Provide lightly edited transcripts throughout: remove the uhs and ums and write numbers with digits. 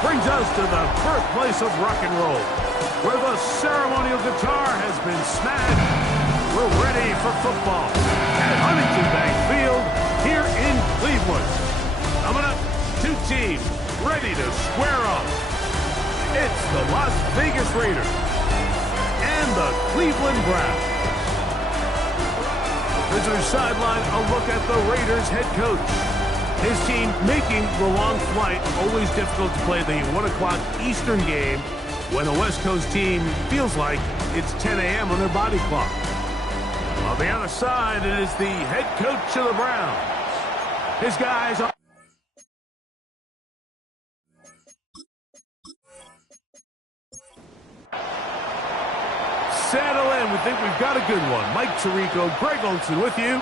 brings us to the birthplace of rock and roll, where the ceremonial guitar has been smashed. We're ready for football at Huntington Bank Field here in Cleveland. Coming up, two teams ready to square off. It's the Las Vegas Raiders and the Cleveland Browns. Visitor sideline, a look at the Raiders head coach. His team making the long flight, always difficult to play the 1 o'clock Eastern game when a West Coast team feels like it's 10 a.m. on their body clock. On the other side, it is the head coach of the Browns. His guys are... Settle in. We think we've got a good one. Mike Tirico, Greg Olson with you.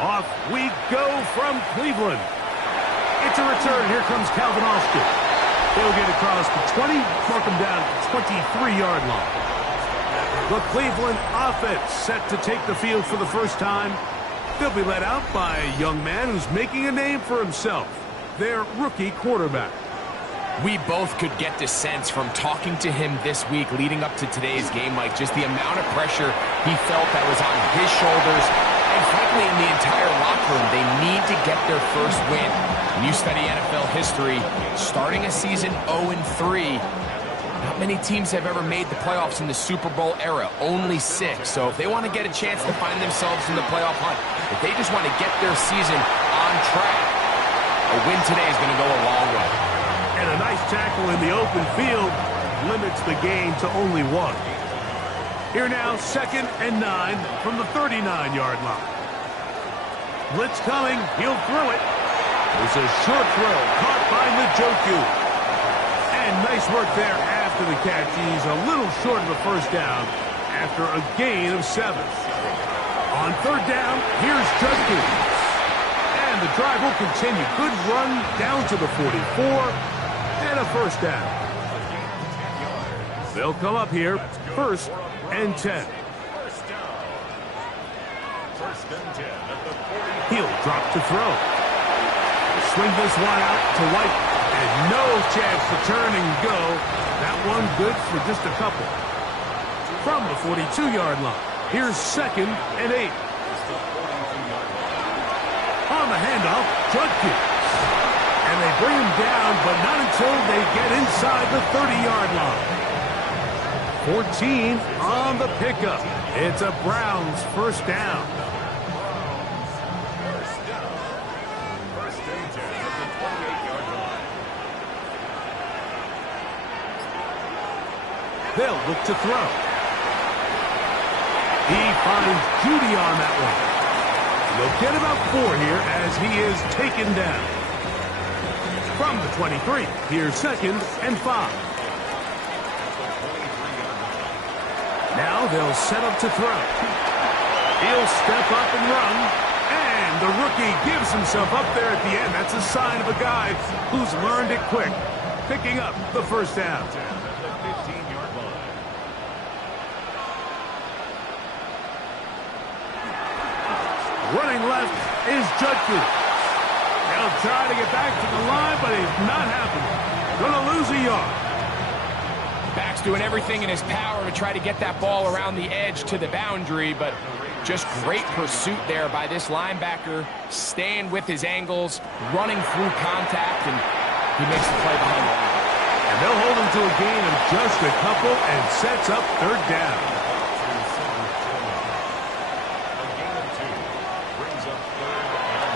Off we go from Cleveland. It's a return. Here comes Calvin Austin. They'll get across the 20, mark him down at the 23-yard line. The Cleveland offense set to take the field for the first time. They'll be led out by a young man who's making a name for himself, their rookie quarterback. We both could get the sense from talking to him this week leading up to today's game, Mike, just the amount of pressure he felt that was on his shoulders. And frankly, in the entire locker room, they need to get their first win. When you study NFL history, starting a season 0-3, not many teams have ever made the playoffs in the Super Bowl era, only 6. So if they want to get a chance to find themselves in the playoff hunt, if they just want to get their season on track, a win today is going to go a long way. And a nice tackle in the open field limits the gain to only 1. Here now, 2nd and 9 from the 39-yard line. Blitz coming. He'll throw it. It's a short throw caught by Njoku. And nice work there after the catch. He's a little short of the first down after a gain of 7. On 3rd down, here's Njoku. And the drive will continue. Good run down to the 44. And a first down. They'll come up here, 1st and 10. He'll drop to throw. Swing this one out to White. And no chance to turn and go. That one good for just a couple. From the 42-yard line, here's 2nd and 8. On the handoff, Judkins. And they bring him down, but not until they get inside the 30-yard line. 14 on the pickup. It's a Browns first down. First and 10 at the 28-yard line. They'll look to throw. He finds Judy on that one. They'll get about 4 here as he is taken down. From the 23, here's 2nd and 5. Now they'll set up to throw. He'll step up and run. And the rookie gives himself up there at the end. That's a sign of a guy who's learned it quick. Picking up the first down. Running left is Judkins. They'll try to get back to the line, but it's not happening. Gonna lose a yard. Back's doing everything in his power to try to get that ball around the edge to the boundary, but just great pursuit there by this linebacker, staying with his angles, running through contact, and he makes the play behind the line. And they'll hold him to a gain of just a couple and sets up 3rd down.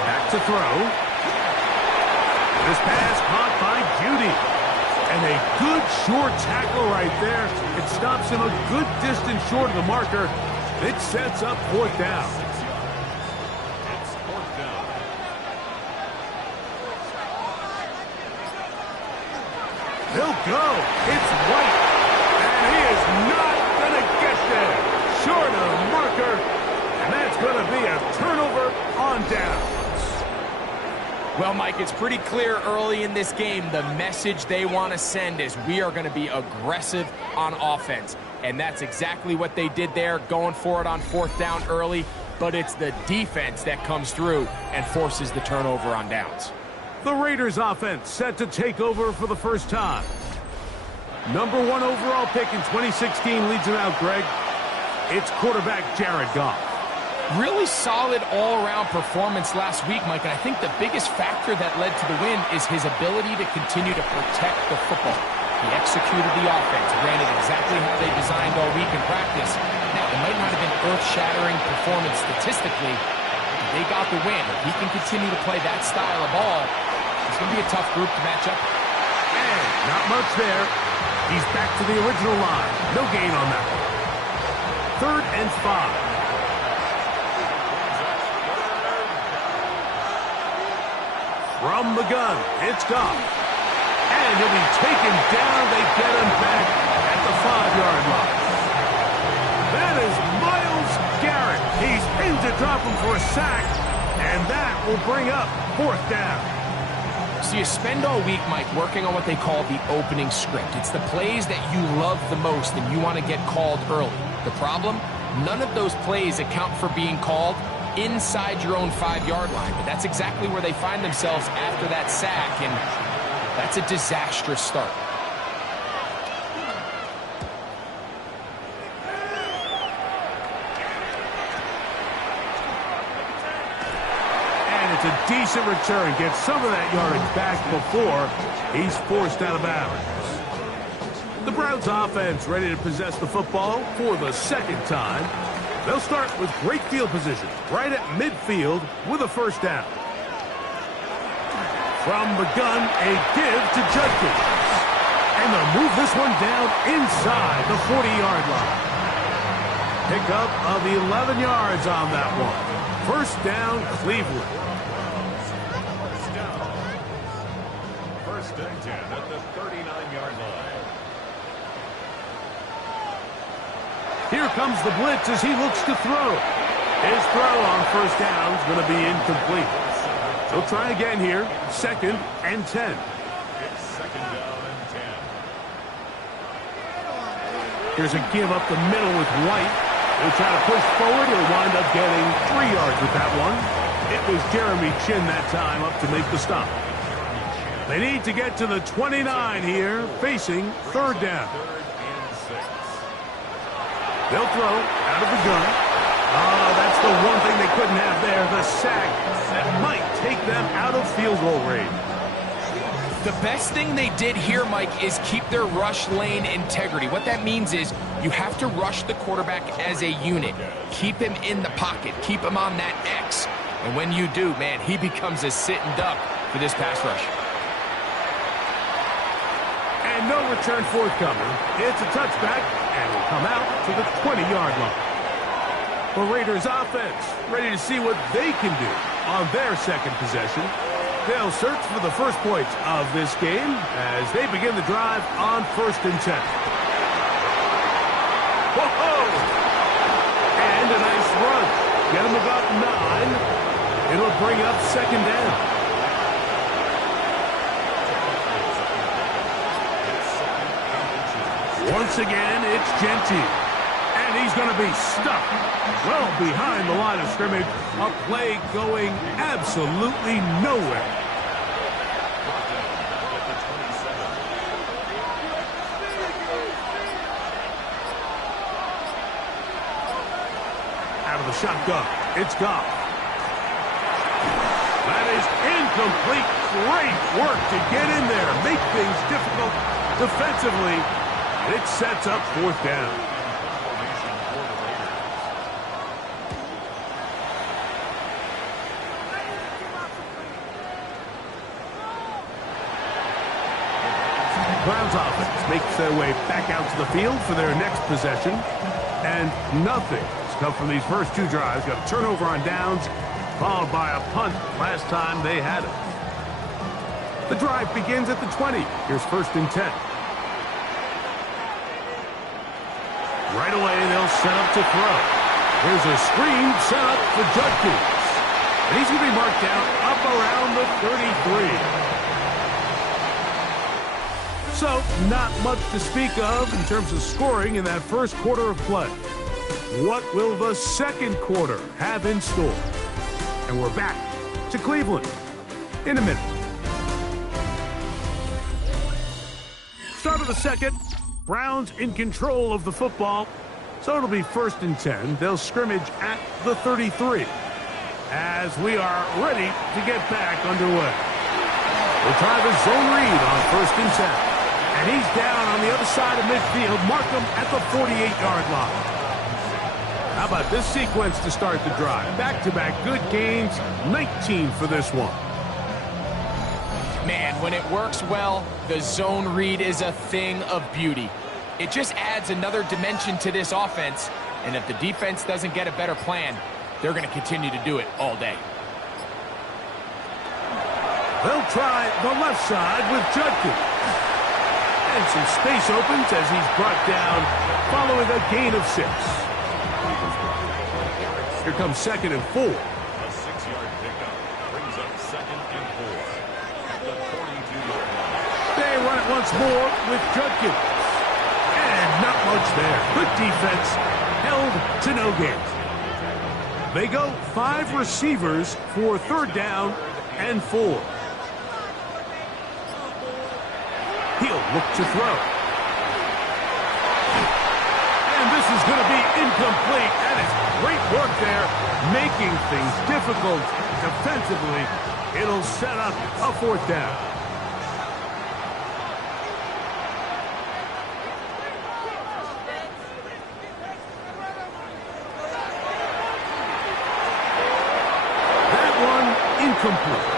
Back to throw. This pass caught by Judy. And a good short tackle right there. It stops him a good distance short of the marker. It sets up 4th down. It's 4th down. He'll go. It's White. And he is not going to get there. Short of the marker. And that's going to be a turnover on down. Well, Mike, it's pretty clear early in this game the message they want to send is we are going to be aggressive on offense. And that's exactly what they did there, going for it on 4th down early. But it's the defense that comes through and forces the turnover on downs. The Raiders offense set to take over for the first time. Number 1 overall pick in 2016 leads it out, Greg. It's quarterback Jared Goff. Really solid all-around performance last week, Mike, and I think the biggest factor that led to the win is his ability to continue to protect the football. He executed the offense, ran it exactly how they designed all week in practice. Now, it might not have been earth-shattering performance statistically, but they got the win. If he can continue to play that style of ball, it's going to be a tough group to match up. And not much there. He's back to the original line. No gain on that one. 3rd and 5. From the gun, it's Goff. And he'll be taken down. They get him back at the 5-yard line. That is Myles Garrett. He's in to drop him for a sack. And that will bring up 4th down. So you spend all week, Mike, working on what they call the opening script. It's the plays that you love the most and you want to get called early. The problem? None of those plays account for being called inside your own 5-yard line. But that's exactly where they find themselves after that sack, and that's a disastrous start. And it's a decent return. Gets some of that yardage back before he's forced out of bounds. The Browns offense ready to possess the football for the 2nd time. They'll start with great field position right at midfield with a 1st down. From the gun, a give to Judkins. And they'll move this one down inside the 40-yard line. Pickup of 11 yards on that one. 1st down, Cleveland. 1st and 10 at the 39-yard line. Here comes the blitz as he looks to throw. His throw on 1st down is going to be incomplete. He'll try again here. 2nd and 10. It's 2nd down and 10. Here's a give up the middle with White. He'll try to push forward. He'll wind up getting 3 yards with that one. It was Jeremy Chin that time up to make the stop. They need to get to the 29 here, facing 3rd down. They'll throw out of the gun. Oh, that's the one thing they couldn't have there, the sack that might take them out of field goal range. The best thing they did here, Mike, is keep their rush lane integrity. What that means is you have to rush the quarterback as a unit. Keep him in the pocket. Keep him on that X. And when you do, man, he becomes a sitting duck for this pass rush. And no return forthcoming. It's a touchback, and will come out to the 20-yard line. The Raiders offense ready to see what they can do on their 2nd possession. They'll search for the first points of this game as they begin the drive on 1st and 10. Whoa! And a nice run. Get him about 9. It'll bring up 2nd down. Once again, it's Gentile. And he's going to be stuck well behind the line of scrimmage. A play going absolutely nowhere. Out of the shotgun, it's Goff. That is incomplete. Great work to get in there, make things difficult defensively. And it sets up 4th down. Browns offense makes their way back out to the field for their next possession. And nothing has come from these first 2 drives. Got a turnover on downs, followed by a punt last time they had it. The drive begins at the 20. Here's 1st and 10. Right away, they'll set up to throw. Here's a screen set up for Judkins. And he's going to be marked down up around the 33. So, not much to speak of in terms of scoring in that first quarter of play. What will the 2nd quarter have in store? And we're back to Cleveland in a minute. Start of the second. Browns in control of the football. So it'll be 1st and 10. They'll scrimmage at the 33 as we are ready to get back underway. We'll try the zone read on 1st and 10. And he's down on the other side of midfield. Mark him at the 48-yard line. How about this sequence to start the drive? Back-to-back good gains, 19 for this one. Man, when it works well, the zone read is a thing of beauty. It just adds another dimension to this offense, and if the defense doesn't get a better plan, they're going to continue to do it all day. They'll try the left side with Judkins. And some space opens as he's brought down following a gain of 6. Here comes 2nd and 4. A 6-yard pickup brings up 2nd and 4 at the 42-yard line. They run it once more with Judkins. And not much there. Good defense. Held to no gain. They go 5 receivers for 3rd down and 4. He'll look to throw. And this is going to be incomplete. That is great work there, making things difficult defensively. It'll set up a 4th down. That one incomplete.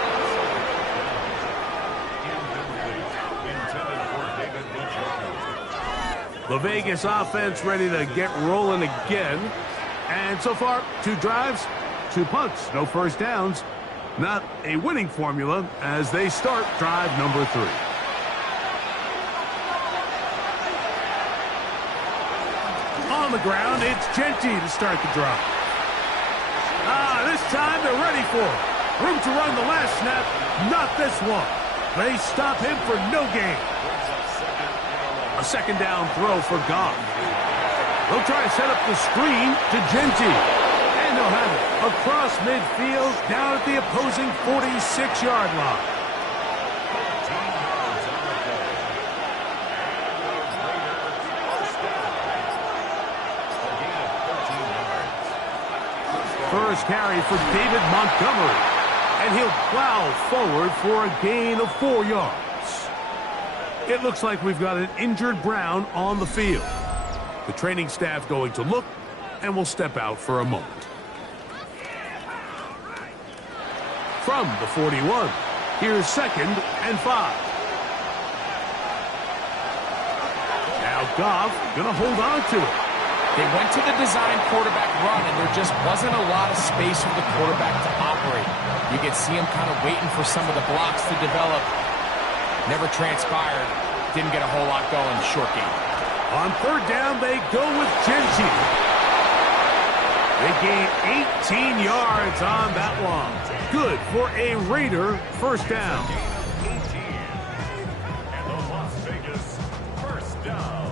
The Vegas offense ready to get rolling again. And so far, 2 drives, 2 punts, no 1st downs. Not a winning formula as they start drive number 3. On the ground, it's Genty to start the drive. This time they're ready for it. Room to run the last snap, not this one. They stop him for no gain. A 2nd down throw for Goff. They'll try to set up the screen to Genty. And they'll have it across midfield down at the opposing 46-yard line. First carry for David Montgomery. And he'll plow forward for a gain of 4 yards. It looks like we've got an injured Brown on the field. The training staff going to look, and will step out for a moment. From the 41, here's 2nd and 5. Now Goff gonna hold on to it. They went to the design quarterback run, and there just wasn't a lot of space for the quarterback to operate. You could see him kind of waiting for some of the blocks to develop. Never transpired. Didn't get a whole lot going. Short game. On 3rd down, they go with Genty. They gain 18 yards on that one. Good for a Raider 1st down. 18. And the Las Vegas 1st down.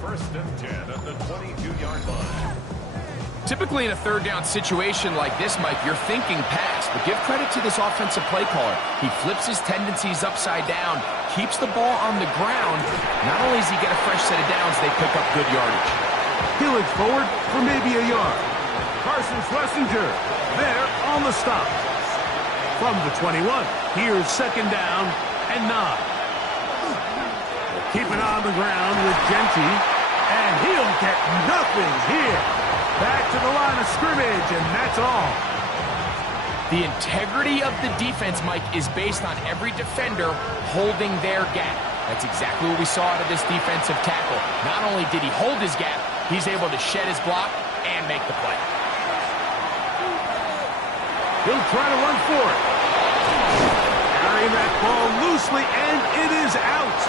1st and 10 at the 22-yard line. Typically in a 3rd down situation like this, Mike, you're thinking pass, but give credit to this offensive play caller. He flips his tendencies upside down, keeps the ball on the ground. Not only does he get a fresh set of downs, they pick up good yardage. He'll forward for maybe a yard. Carson Schlesinger there on the stop. From the 21, here's 2nd down and 9. Keep it on the ground with Genty, and he'll get nothing here. Back to the line of scrimmage, and that's all. The integrity of the defense, Mike, is based on every defender holding their gap. That's exactly what we saw out of this defensive tackle. Not only did he hold his gap, he's able to shed his block and make the play. He'll try to run for it. Carrying that ball loosely, and it is out.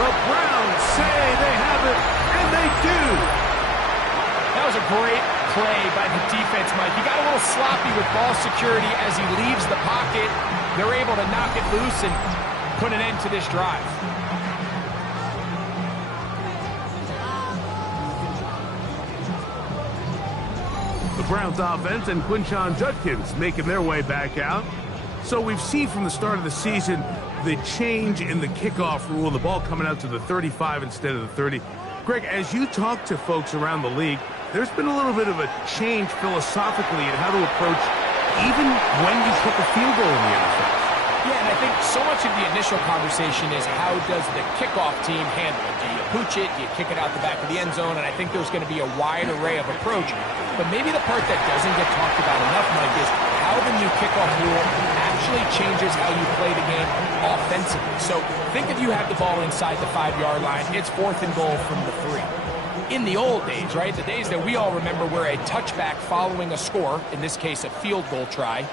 The Browns say they have it, and they do. That was a great play by the defense, Mike. He got a little sloppy with ball security as he leaves the pocket. They're able to knock it loose and put an end to this drive. The Browns offense and Quinshon Judkins making their way back out. So we've seen from the start of the season the change in the kickoff rule, the ball coming out to the 35 instead of the 30. Greg, as you talk to folks around the league, there's been a little bit of a change philosophically in how to approach even when you kick a field goal in the NFL. Yeah, and I think so much of the initial conversation is how does the kickoff team handle it? Do you pooch it? Do you kick it out the back of the end zone? And I think there's going to be a wide array of approach. But maybe the part that doesn't get talked about enough, Mike, is how the new kickoff rule actually changes how you play the game offensively. So think if you have the ball inside the 5-yard line, it's 4th and goal from the 3. In the old days, right, the days that we all remember where a touchback following a score, in this case a field goal try,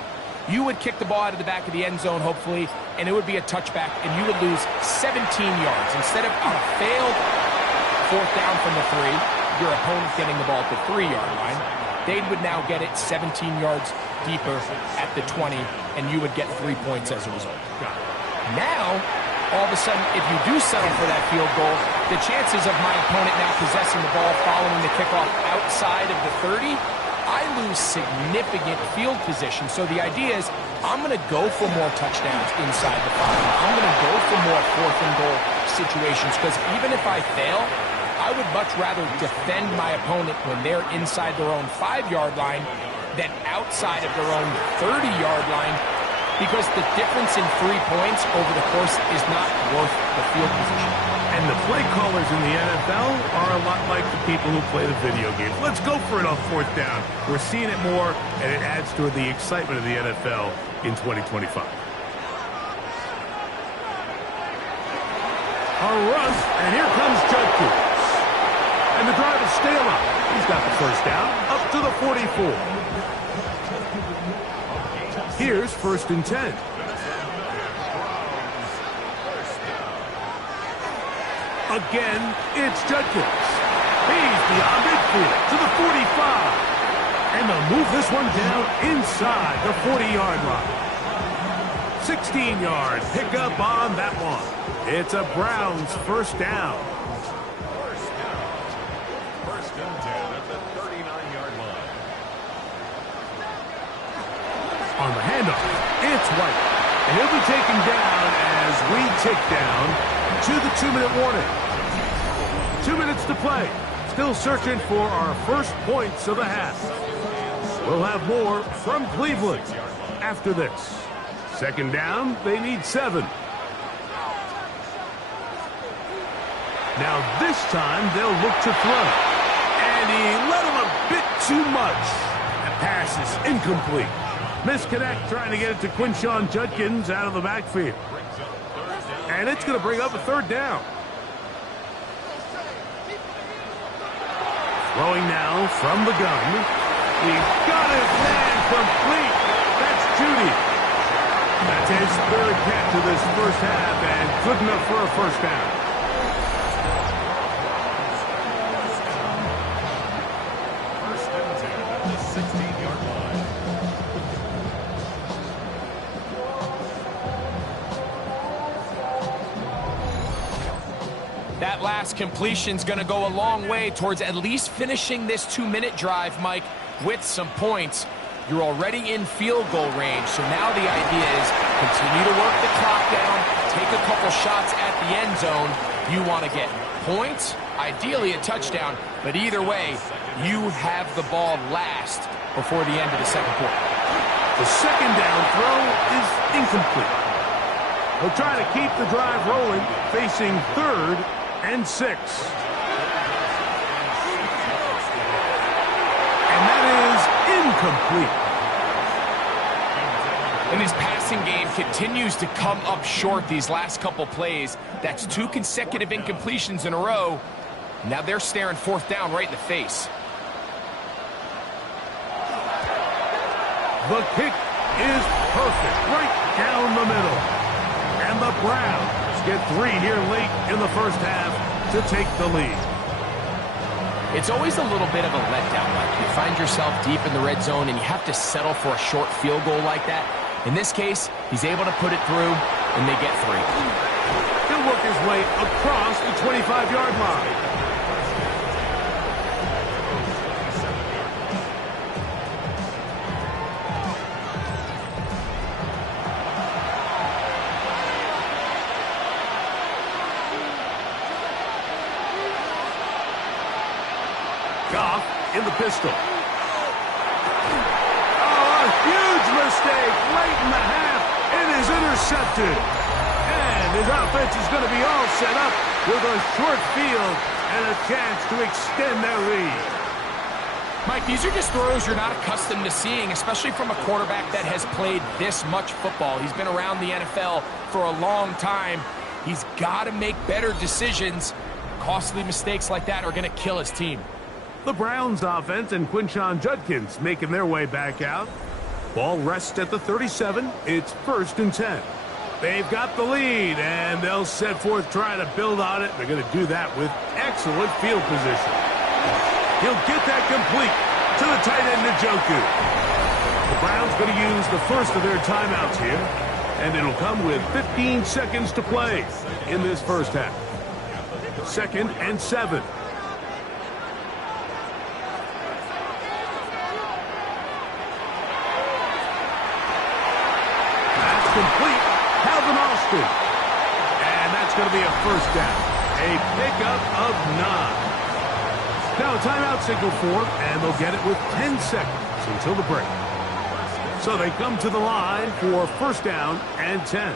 you would kick the ball out of the back of the end zone, hopefully, and it would be a touchback, and you would lose 17 yards. Instead of on a failed 4th down from the 3, your opponent getting the ball at the 3-yard line, they would now get it 17 yards deeper at the 20, and you would get 3 points as a result. Now, all of a sudden, if you do settle for that field goal, the chances of my opponent now possessing the ball following the kickoff outside of the 30, I lose significant field position. So the idea is I'm going to go for more touchdowns inside the 5. I'm going to go for more 4th and goal situations because even if I fail, I would much rather defend my opponent when they're inside their own 5-yard line than outside of their own 30-yard line because the difference in 3 points over the course is not worth the field position. And the play callers in the NFL are a lot like the people who play the video games. Let's go for it on 4th down. We're seeing it more, and it adds to the excitement of the NFL in 2025. A rush, and here comes Judkins. And the drive is still up. He's got the 1st down, up to the 44. Here's 1st and 10. Again, it's Judkins. He's beyond midfield to the 45. And they'll move this one down inside the 40-yard line. 16-yard pickup on that one. It's a Browns 1st down. 1st and 10 at the 39-yard line. On the handoff, it's White. And he'll be taken down as we tick down to the 2-minute warning. 2 minutes to play. Still searching for our first points of the half. We'll have more from Cleveland after this. 2nd down, they need 7. Now this time they'll look to throw. And he let him a bit too much. The pass is incomplete. Misconnect trying to get it to Quinshon Judkins out of the backfield. And it's going to bring up a 3rd down. Throwing now from the gun. He's got his man complete. That's Judy. That's his 3rd catch of this 1st half and good enough for a 1st down. 1st and 10 at the 16-yard line. That last completion's going to go a long way towards at least finishing this 2-minute drive, Mike, with some points. You're already in field goal range, so now the idea is continue to work the clock down, take a couple shots at the end zone. You want to get points, ideally a touchdown, but either way, you have the ball last before the end of the 2nd quarter. The 2nd down throw is incomplete. He'll try to keep the drive rolling, facing 3rd and 6. And that is incomplete. And his passing game continues to come up short these last couple plays. That's 2 consecutive incompletions in a row. Now they're staring 4th down right in the face. The kick is perfect, right down the middle. And the Browns get 3 here late in the 1st half to take the lead. It's always a little bit of a letdown. Like you find yourself deep in the red zone and you have to settle for a short field goal like that. In this case, he's able to put it through, and they get 3. He'll work his way across the 25-yard line. Goff in the pistol. Oh, a huge mistake late in the half. It is intercepted. And his offense is going to be all set up with a short field and a chance to extend their lead. Mike, these are just throws you're not accustomed to seeing, especially from a quarterback that has played this much football. He's been around the NFL for a long time. He's got to make better decisions. Costly mistakes like that are going to kill his team. The Browns offense and Quinshon Judkins making their way back out. Ball rests at the 37. It's 1st and 10. They've got the lead, and they'll set forth trying to build on it. They're going to do that with excellent field position. He'll get that complete to the tight end, Njoku. The Browns going to use the first of their timeouts here, and it'll come with 15 seconds to play in this first half. 2nd and 7. That's complete. Calvin Austin. And that's going to be a first down. A pickup of 9. Now a timeout signal for them, and they'll get it with 10 seconds until the break. So they come to the line for 1st down and 10.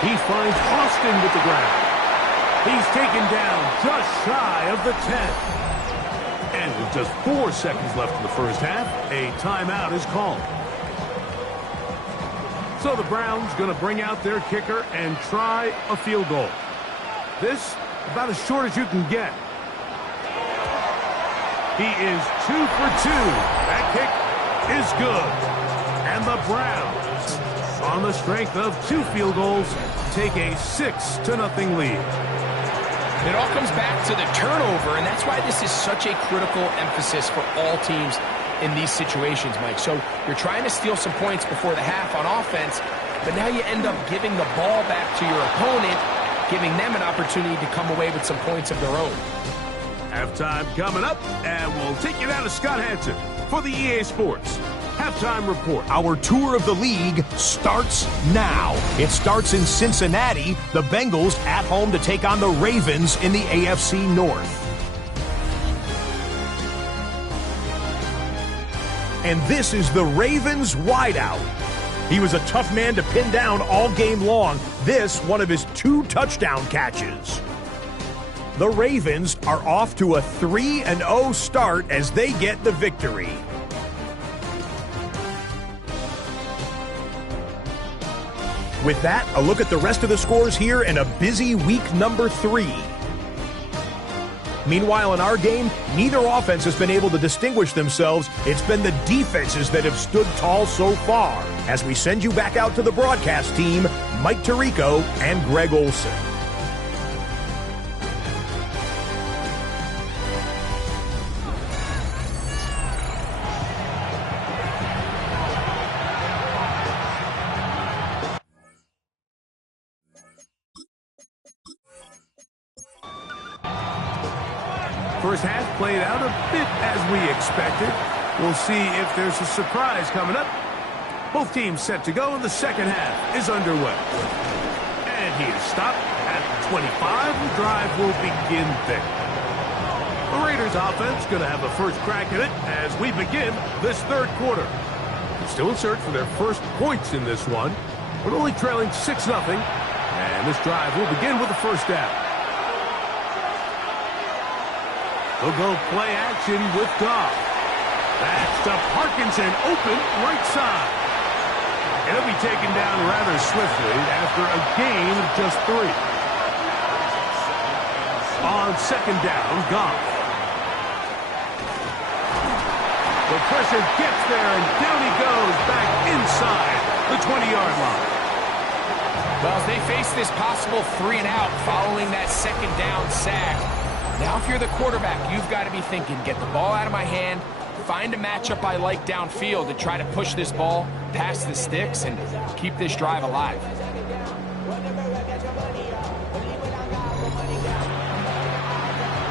He finds Austin with the ground. He's taken down just shy of the 10. And with just 4 seconds left in the first half, a timeout is called. So the Browns going to bring out their kicker and try a field goal. This about as short as you can get. He is 2 for 2. That kick is good. And the Browns, on the strength of 2 field goals, take a 6-0 lead. It all comes back to the turnover, and that's why this is such a critical emphasis for all teams in these situations, Mike. So you're trying to steal some points before the half on offense, but now you end up giving the ball back to your opponent, giving them an opportunity to come away with some points of their own. Halftime coming up, and we'll take you down to Scott Hansen for the EA Sports Halftime Report. Our tour of the league starts now. It starts in Cincinnati, the Bengals at home to take on the Ravens in the AFC North. And this is the Ravens wideout. He was a tough man to pin down all game long. This, one of his 2 touchdown catches. The Ravens are off to a 3-0 start as they get the victory. With that, a look at the rest of the scores here in a busy week number 3. Meanwhile, in our game, neither offense has been able to distinguish themselves. It's been the defenses that have stood tall so far. As we send you back out to the broadcast team, Mike Tirico and Greg Olson. First half played out a bit as we expected. We'll see if there's a surprise coming up. Both teams set to go, and the second half is underway. And he is stopped at 25. The drive will begin there. The Raiders offense going to have a first crack at it as we begin this third quarter. They're still in search for their first points in this one, but only trailing 6-0. And this drive will begin with the first down. They'll go play action with Goff. That's to Parkinson, open right side. And he'll be taken down rather swiftly after a gain of just 3. On second down, Goff. The pressure gets there, and down he goes back inside the 20-yard line. Well, as they face this possible 3-and-out following that second down sack, now if you're the quarterback, you've got to be thinking, get the ball out of my hand, find a matchup I like downfield to try to push this ball past the sticks and keep this drive alive.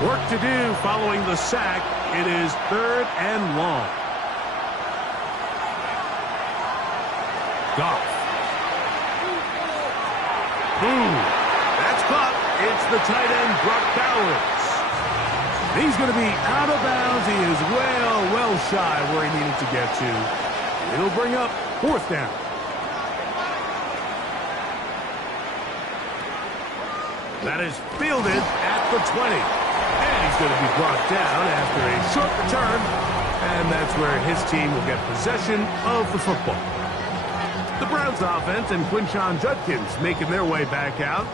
Work to do following the sack. It is 3rd and long. Goff. Boom. That's caught. It's It's the tight end, Brock Bowers. He's going to be out of bounds. He is well shy where he needed to get to. It'll bring up 4th down. That is fielded at the 20. And he's going to be brought down after a short return. And that's where his team will get possession of the football. The Browns offense and Quinshon Judkins making their way back out.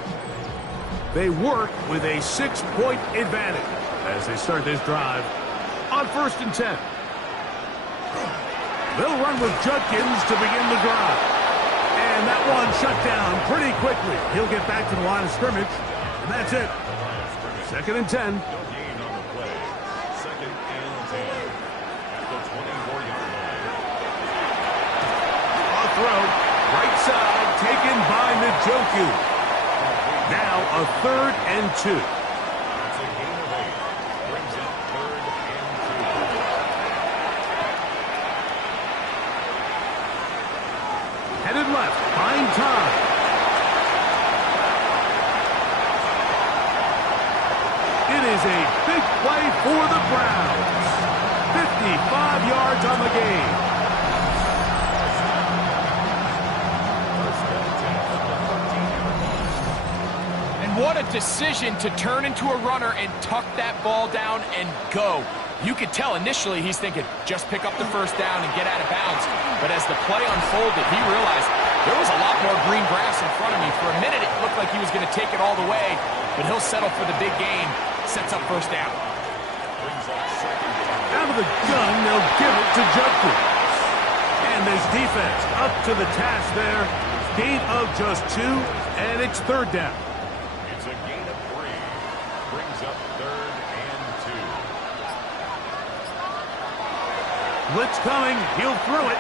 They work with a 6-point advantage as they start this drive on 1st and 10. They'll run with Judkins to begin the drive. And that one shut down pretty quickly. He'll get back to the line of scrimmage, and that's it. 2nd and 10. Throw, right side, taken by Njoku. Now a 3rd and 2. It's a gain of 8. Brings up 3rd and 2. Headed left, find time. It is a big play for the Browns. 55 yards on the game. What a decision to turn into a runner and tuck that ball down and go. You could tell initially he's thinking, just pick up the 1st down and get out of bounds. But as the play unfolded, he realized there was a lot more green grass in front of me. For a minute, it looked like he was going to take it all the way, but he'll settle for the big gain. Sets up 1st down. Out of the gun, they'll give it to Judkins. And this defense up to the task there. Gain of just 2, and it's 3rd down. It's a gain of 3. Brings up 3rd and 2. Blitz coming. He'll throw it.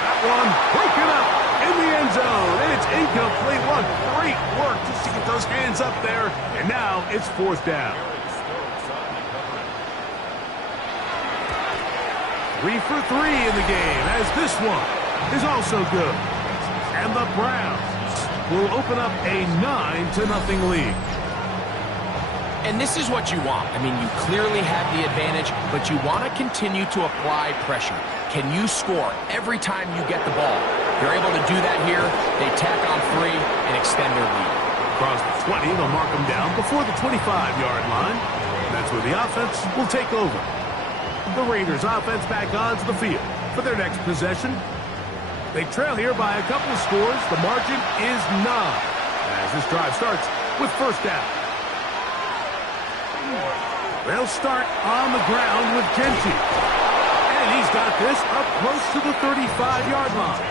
That one broken up in the end zone. And it's incomplete. What great work just to get those hands up there. And now it's 4th down. 3 for 3 in the game, as this one is also good. And the Browns will open up a 9-0 lead. And this is what you want. I mean, you clearly have the advantage, but you want to continue to apply pressure. Can you score every time you get the ball? You're able to do that here. They tack on 3 and extend their lead. Across the 20, they'll mark them down before the 25-yard line. That's where the offense will take over. The Raiders offense back onto the field for their next possession. They trail here by a couple of scores. The margin is 9 as this drive starts with 1st down. They'll start on the ground with Genty. And he's got this up close to the 35-yard line.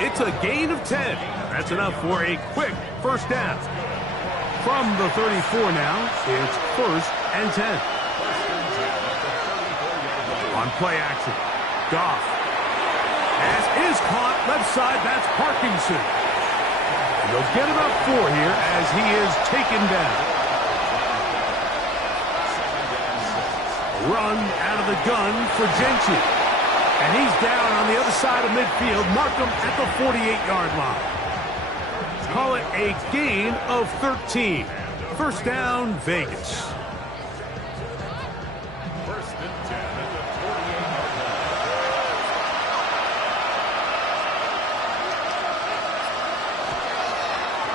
It's a gain of 10. That's enough for a quick 1st down. From the 34 now, it's 1st and 10. On play action, Goff. As is caught left side, that's Parkinson. And they'll get about 4 here as he is taken down. Run out of the gun for Genty. And he's down on the other side of midfield. Mark him at the 48-yard line. Call it a gain of 13. 1st down, Vegas. 1st and 10 at the 48-yard line.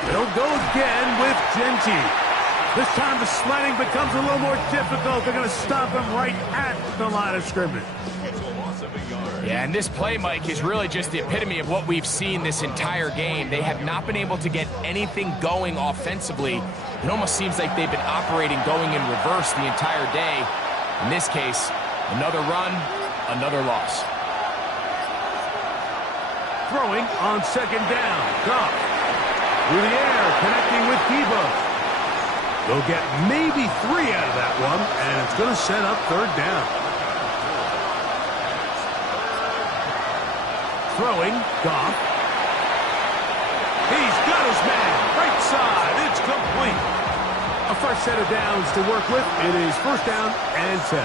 They'll go again with Genty. This time the sledding becomes a little more difficult. They're going to stop him right at the line of scrimmage. Yeah, and this play, Mike, is really just the epitome of what we've seen this entire game. They have not been able to get anything going offensively. It almost seems like they've been operating going in reverse the entire day. In this case, another run, another loss. Throwing on 2nd down. Goff through the air, connecting with Debo. They'll get maybe 3 out of that one, and it's going to set up 3rd down. Throwing, Goff. He's got his man, right side, it's complete. A fresh set of downs to work with. It is 1st down and 10.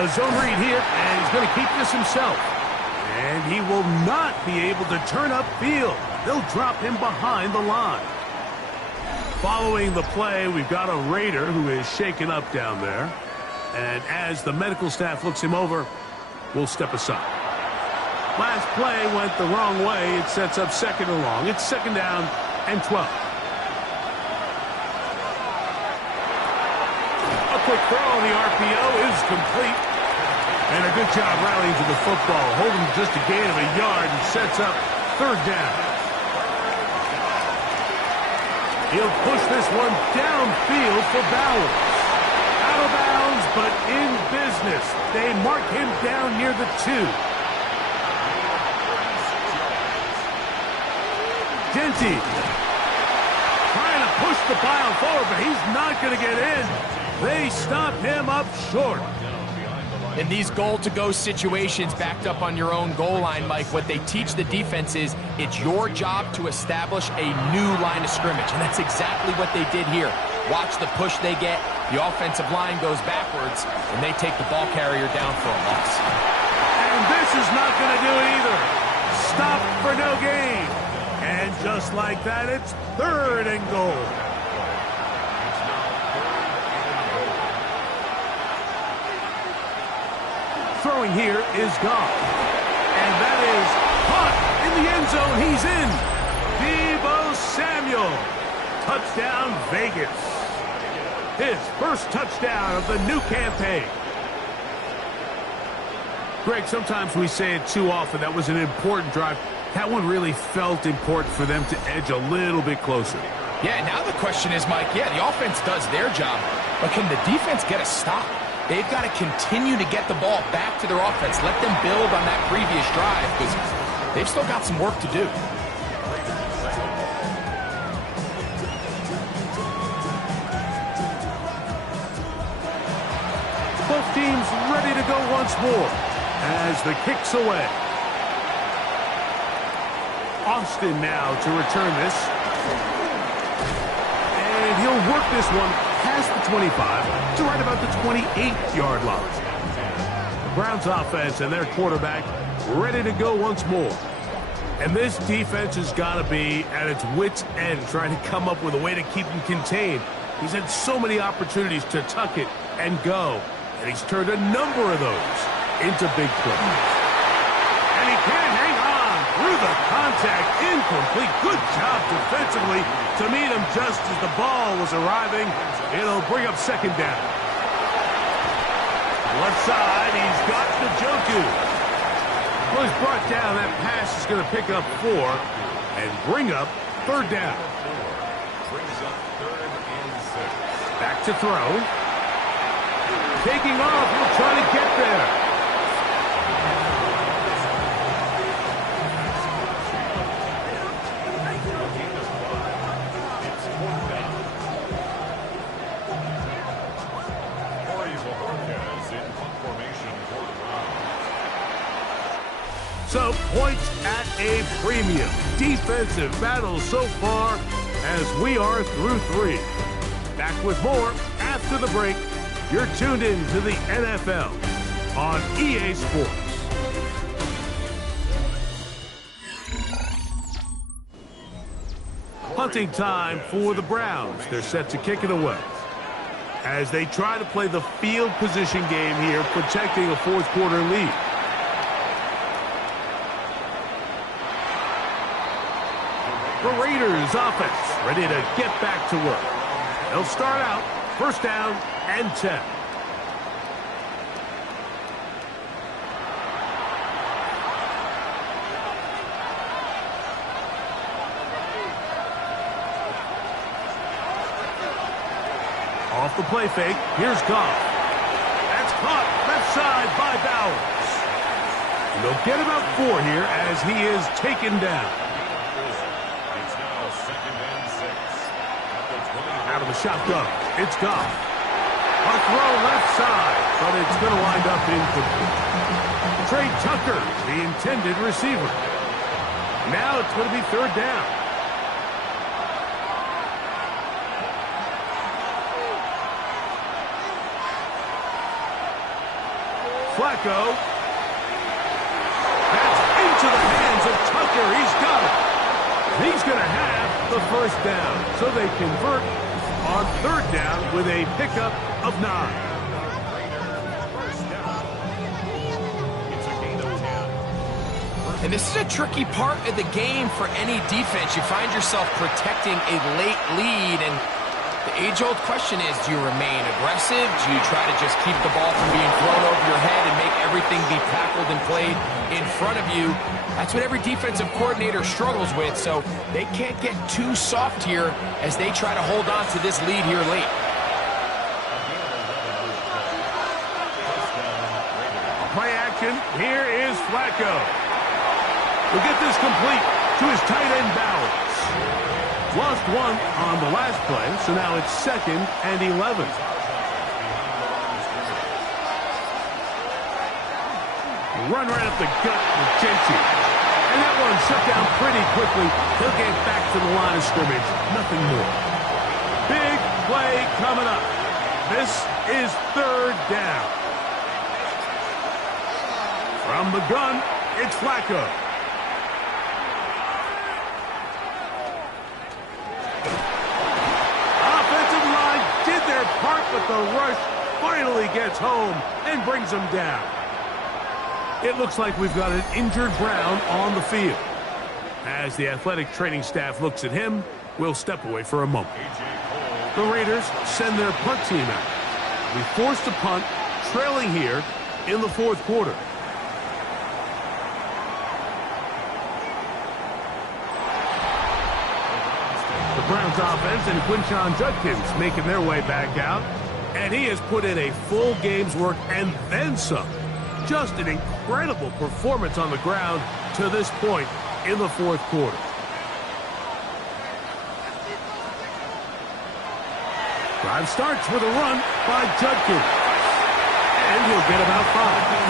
A zone read here, and he's going to keep this himself. And he will not be able to turn upfield. They'll drop him behind the line. Following the play, we've got a Raider who is shaken up down there. And as the medical staff looks him over, we'll step aside. Last play went the wrong way. It sets up second and long. It's second down and 12. A quick throw on the RPO is complete. And a good job rallying to the football. Holding just a gain of a yard and sets up third down. He'll push this one downfield for Bowers. Out of bounds, but in business. They mark him down near the 2. Genty trying to push the pile forward, but he's not going to get in. They stop him up short. In these goal-to-go situations backed up on your own goal line, Mike, what they teach the defense is it's your job to establish a new line of scrimmage, and that's exactly what they did here. Watch the push they get. The offensive line goes backwards, and they take the ball carrier down for a loss. And this is not going to do it either. Stop for no gain. And just like that, it's third and goal. Throwing here is Goff. And that is caught in the end zone. He's in. Deebo Samuel. Touchdown, Vegas. His first touchdown of the new campaign. Greg, sometimes we say it too often. That was an important drive. That one really felt important for them to edge a little bit closer. Yeah, now the question is, Mike, the offense does their job, but can the defense get a stop? They've got to continue to get the ball back to their offense. Let them build on that previous drive because they've still got some work to do. Both teams ready to go once more as the kick's away. Austin now to return this. And he'll work this one past the 25 to right about the 28-yard line. The Browns offense and their quarterback ready to go once more. And this defense has got to be at its wits' end trying to come up with a way to keep him contained. He's had so many opportunities to tuck it and go, and he's turned a number of those into big plays. And he can't hang on through the contact. Incomplete. Good job defensively to meet him just as the ball was arriving. It'll bring up second down. Left side, he's got Njoku. Well, he's brought down. That pass is going to pick up 4 and bring up third down. Back to throw. Taking off. He'll try to get there. So, points at a premium. Defensive battle so far as we are through 3. Back with more after the break. You're tuned in to the NFL on EA Sports. Hunting time for the Browns. They're set to kick it away as they try to play the field position game here, protecting a fourth quarter lead. The Raiders offense ready to get back to work. They'll start out first down and 10. Off the play fake, here's Goff. That's caught left side by Bowers. And they'll get about 4 here as he is taken down. Out of the shotgun, it's Goff. A throw left side, but it's going to wind up incomplete. Trey Tucker, the intended receiver. Now it's going to be third down. Flacco. That's into the hands of Tucker. He's got it. He's going to have the first down. So they convert on third down with a pickup of 9. And this is a tricky part of the game for any defense. You find yourself protecting a late lead, and the age-old question is, do you remain aggressive? Do you try to just keep the ball from being thrown over your head and make everything be tackled and played in front of you? That's what every defensive coordinator struggles with, so they can't get too soft here as they try to hold on to this lead here late. Play action. Here is Flacco. We'll get this complete to his tight end Bowers. Lost one on the last play, so now it's 2nd and 11. Run right up the gut with Genty. And that one shut down pretty quickly. He'll get back to the line of scrimmage. Nothing more. Big play coming up. This is 3rd down. From the gun, it's Flacco. Offensive line did their part, but the rush finally gets home and brings them down. It looks like we've got an injured Brown on the field. As the athletic training staff looks at him, we'll step away for a moment. The Raiders send their punt team out. We forced a punt, trailing here in the 4th quarter. Browns offense and Quinshon Judkins making their way back out. And he has put in a full game's work and then some. Just an incredible performance on the ground to this point in the 4th quarter. Drive starts with a run by Judkins. And he'll get about 5.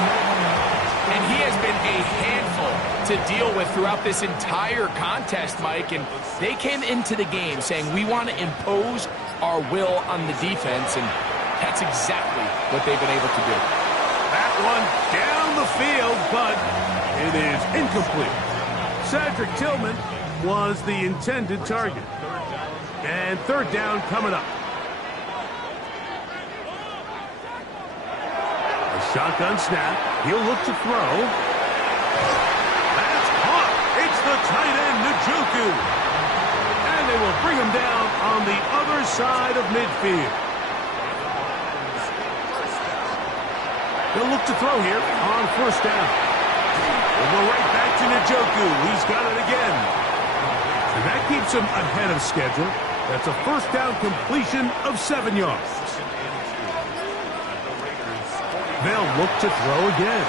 And he has been a handful to deal with throughout this entire contest, Mike. And they came into the game saying, we want to impose our will on the defense, and that's exactly what they've been able to do. That one down the field, but it is incomplete. Cedric Tillman was the intended target. And 3rd down coming up. A shotgun snap. He'll look to throw. That's caught. It's the tight end, Njoku. And they will bring him down on the other side of midfield. He'll look to throw here on 1st down. We'll go right back to Njoku. He's got it again. And that keeps him ahead of schedule. That's a 1st down completion of 7 yards. They'll look to throw again.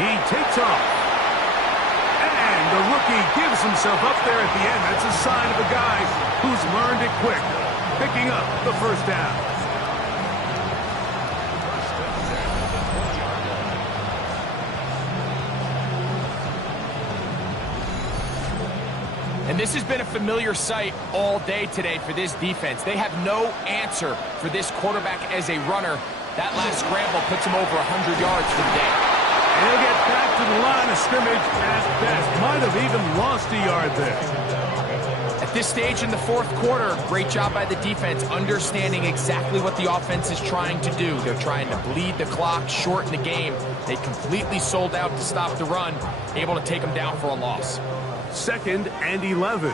He takes off. And the rookie gives himself up there at the end. That's a sign of a guy who's learned it quick, picking up the 1st down. And this has been a familiar sight all day today for this defense. They have no answer for this quarterback as a runner. That last scramble puts him over 100 yards for the day. And he'll get back to the line of scrimmage at best. Might have even lost a yard there. At this stage in the 4th quarter, great job by the defense understanding exactly what the offense is trying to do. They're trying to bleed the clock, shorten the game. They completely sold out to stop the run, able to take them down for a loss. 2nd and 11.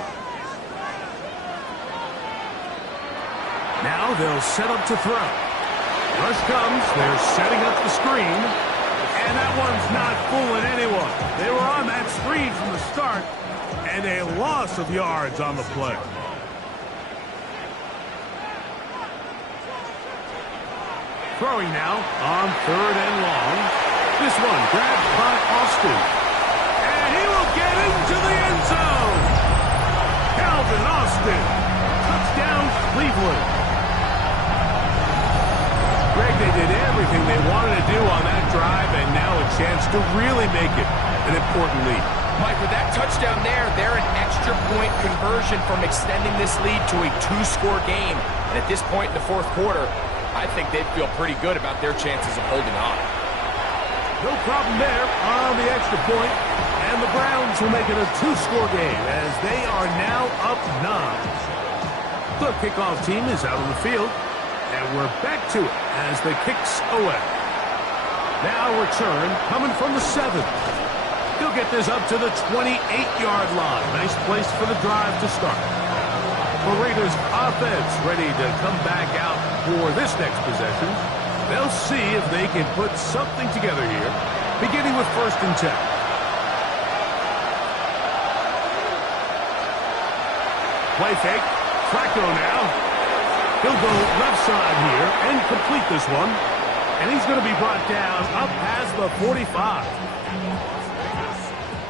Now they'll set up to throw. Rush comes. They're setting up the screen. And that one's not fooling anyone. They were on that screen from the start. And a loss of yards on the play. Throwing now on 3rd and long. This one grabbed by Austin. And he will get into the end zone. Calvin Austin. Touchdown, Cleveland. Greg, they did everything they wanted to do on that drive, and now a chance to really make it an important lead. Mike, with that touchdown there, they're an extra point conversion from extending this lead to a 2-score game. And at this point in the 4th quarter, I think they'd feel pretty good about their chances of holding on. No problem there on the extra point. And the Browns will make it a two-score game as they are now up 9. The kickoff team is out on the field, and we're back to it as the kick's away. Now return coming from the 7. He'll get this up to the 28-yard line. Nice place for the drive to start. The Raiders offense ready to come back out for this next possession. They'll see if they can put something together here, beginning with 1st and 10. Play fake. Flacco now. He'll go left side here and complete this one. And he's going to be brought down up past the 45.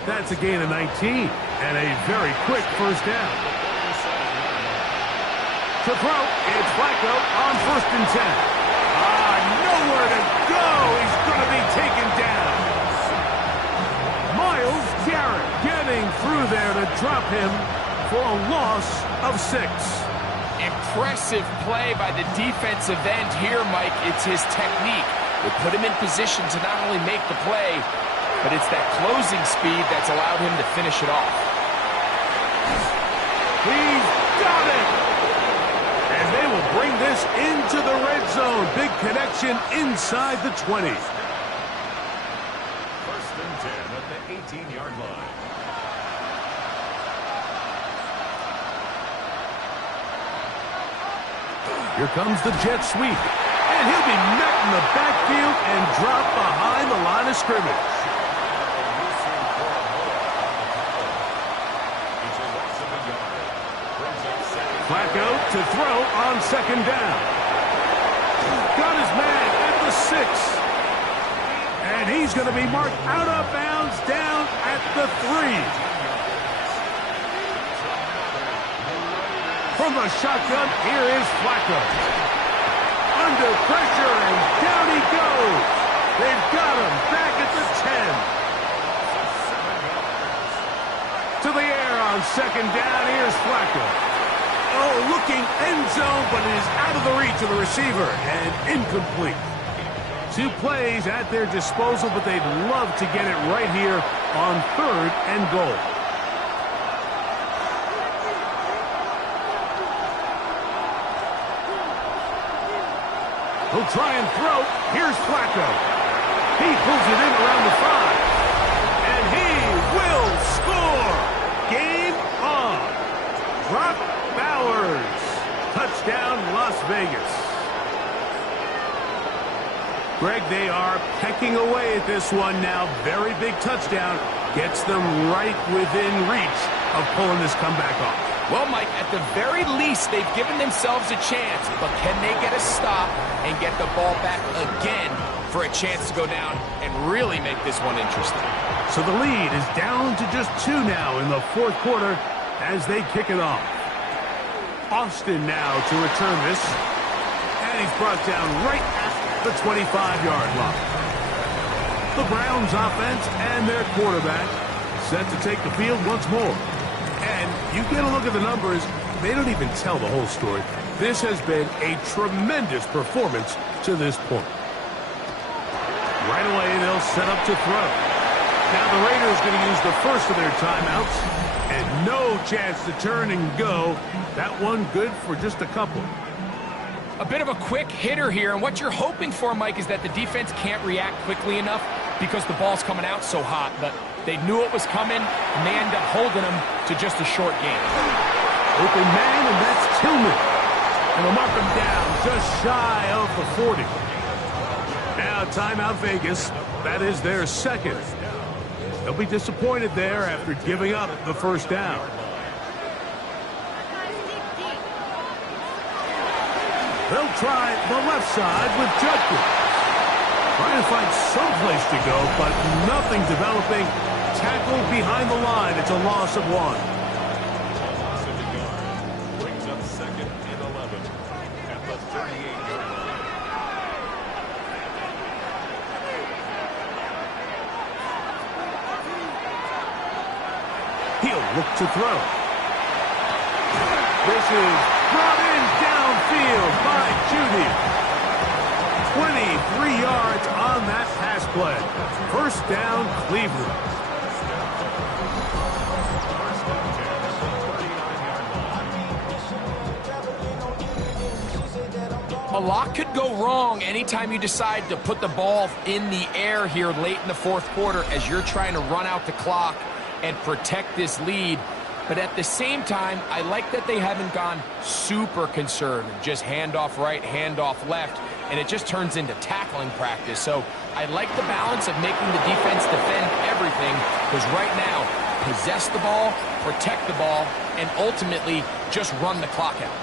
That's a gain of 19 and a very quick first down. To throw, it's Flacco on 1st and 10. Nowhere to go. He's going to be taken down. Myles Garrett getting through there to drop him for a loss of 6. Impressive play by the defensive end here, Mike. It's his technique. It put him in position to not only make the play, but it's that closing speed that's allowed him to finish it off. He's got it! And they will bring this into the red zone. Big connection inside the 20. 1st and 10 at the 18-yard line. Here comes the jet sweep. And he'll be met in the backfield and dropped behind the line of scrimmage. Flacco to throw on 2nd down. Got his man at the 6. And he's going to be marked out of bounds down at the 3. From the shotgun, here is Flacco. Under pressure, and down he goes. They've got him back at the 10. To the air on 2nd down, here's Flacco. Oh, looking end zone, but it is out of the reach of the receiver, and incomplete. 2 plays at their disposal, but they'd love to get it right here on 3rd and goal. He'll try and throw. Here's Flacco. He pulls it in around the 5. And he will score. Game on. Brock Bowers. Touchdown, Las Vegas. Greg, they are pecking away at this one now. Very big touchdown. Gets them right within reach of pulling this comeback off. Well, Mike, at the very least, they've given themselves a chance, but can they get a stop and get the ball back again for a chance to go down and really make this one interesting? So the lead is down to just 2 now in the 4th quarter as they kick it off. Austin now to return this, and he's brought down right at the 25-yard line. The Browns offense and their quarterback set to take the field once more. And you get a look at the numbers, they don't even tell the whole story. This has been a tremendous performance to this point. Right away, they'll set up to throw. Now the Raiders going to use the first of their timeouts, and no chance to turn and go. That one good for just a couple. A bit of a quick hitter here, and what you're hoping for, Mike, is that the defense can't react quickly enough because the ball's coming out so hot, but they knew it was coming, and they end up holding them to just a short game. Open man, and that's Tillman. And they'll mark him down just shy of the 40. Now timeout Vegas. That is their 2nd. They'll be disappointed there after giving up the first down. They'll try the left side with Judkins. Trying to find some place to go, but nothing developing. Tackled behind the line. It's a loss of 1. Brings up 2nd and 11 at the 38-yard line. He'll look to throw. This is brought in downfield by Judy. 23 yards on that pass play. First down, Cleveland. A lot could go wrong anytime you decide to put the ball in the air here late in the fourth quarter as you're trying to run out the clock and protect this lead. But at the same time, I like that they haven't gone super conservative, just handoff right, handoff left, and it just turns into tackling practice. So I like the balance of making the defense defend everything, because right now, possess the ball, protect the ball, and ultimately just run the clock out.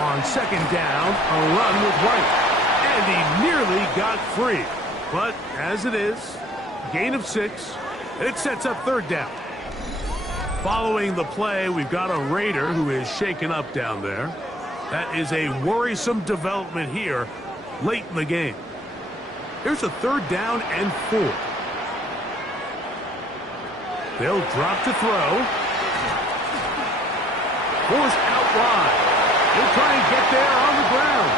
On second down, a run with White. And he nearly got free. But as it is, gain of 6. It sets up third down. Following the play, we've got a Raider who is shaken up down there. That is a worrisome development here late in the game. Here's a third down and 4. They'll drop to throw. Forced out wide. He'll try and get there on the ground.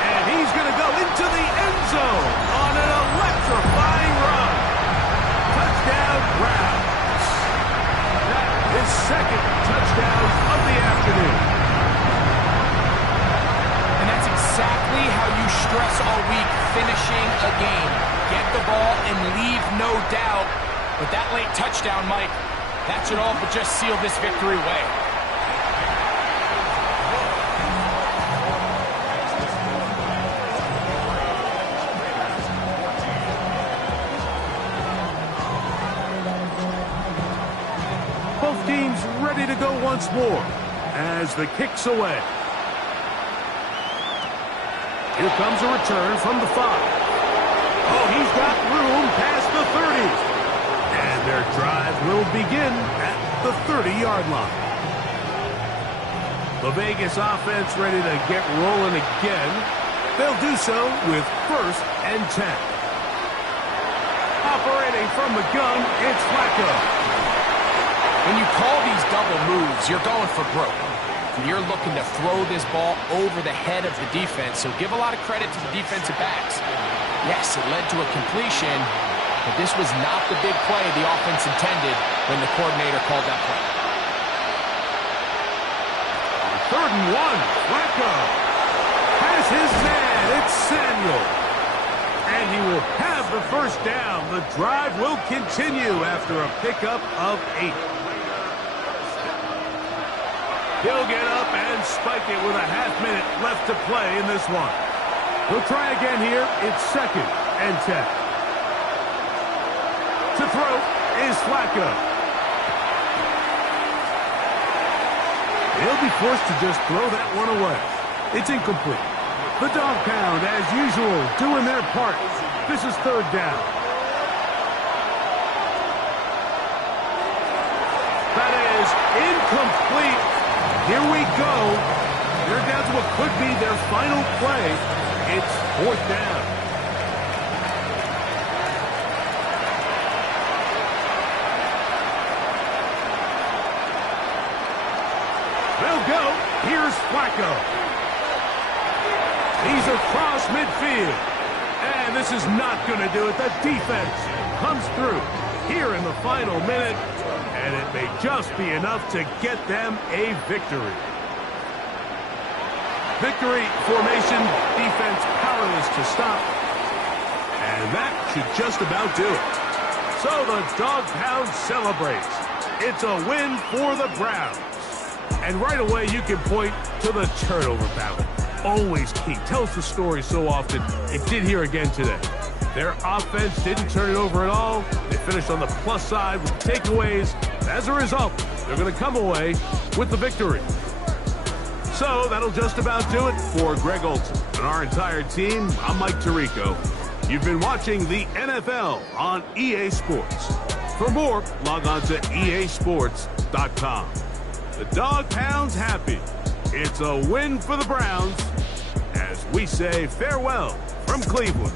And he's going to go into the end zone on an electrifying run. Touchdown, Browns. That is second touchdown of the afternoon. And that's exactly how you stress all week finishing a game. Get the ball and leave no doubt. But that late touchdown, Mike, that should all but just seal this victory away. Both teams ready to go once more as the kick's away. Here comes a return from the 5. Oh, he's got room past the 30. And their drive will begin at the 30-yard line. The Vegas offense ready to get rolling again. They'll do so with 1st and 10. Operating from the gun, it's Flacco. When you call these double moves, you're going for broke. You're looking to throw this ball over the head of the defense, so give a lot of credit to the defensive backs. Yes, it led to a completion, but this was not the big play the offense intended when the coordinator called that play. 3rd and 1, Flacco has his man, it's Samuel. And he will have the first down. The drive will continue after a pickup of 8. He'll get up and spike it with a half-minute left to play in this one. He'll try again here. It's 2nd and 10. To throw is Flacco. He'll be forced to just throw that one away. It's incomplete. The dog pound, as usual, doing their part. This is 3rd down. That is incomplete. Here we go. They're down to what could be their final play. It's 4th down. They'll go. Here's Flacco. He's across midfield. And this is not going to do it. The defense comes through here in the final minute. And it may just be enough to get them a victory. Victory formation, defense powerless to stop. And that should just about do it. So the Dog Pound celebrates. It's a win for the Browns. And right away you can point to the turnover battle. Always key. Tells the story so often. It did here again today. Their offense didn't turn it over at all. They finished on the plus side with takeaways. As a result, they're going to come away with the victory. So that'll just about do it for Greg Olson and our entire team. I'm Mike Tirico. You've been watching the NFL on EA Sports. For more, log on to easports.com. The Dog Pound's happy. It's a win for the Browns as we say farewell from Cleveland.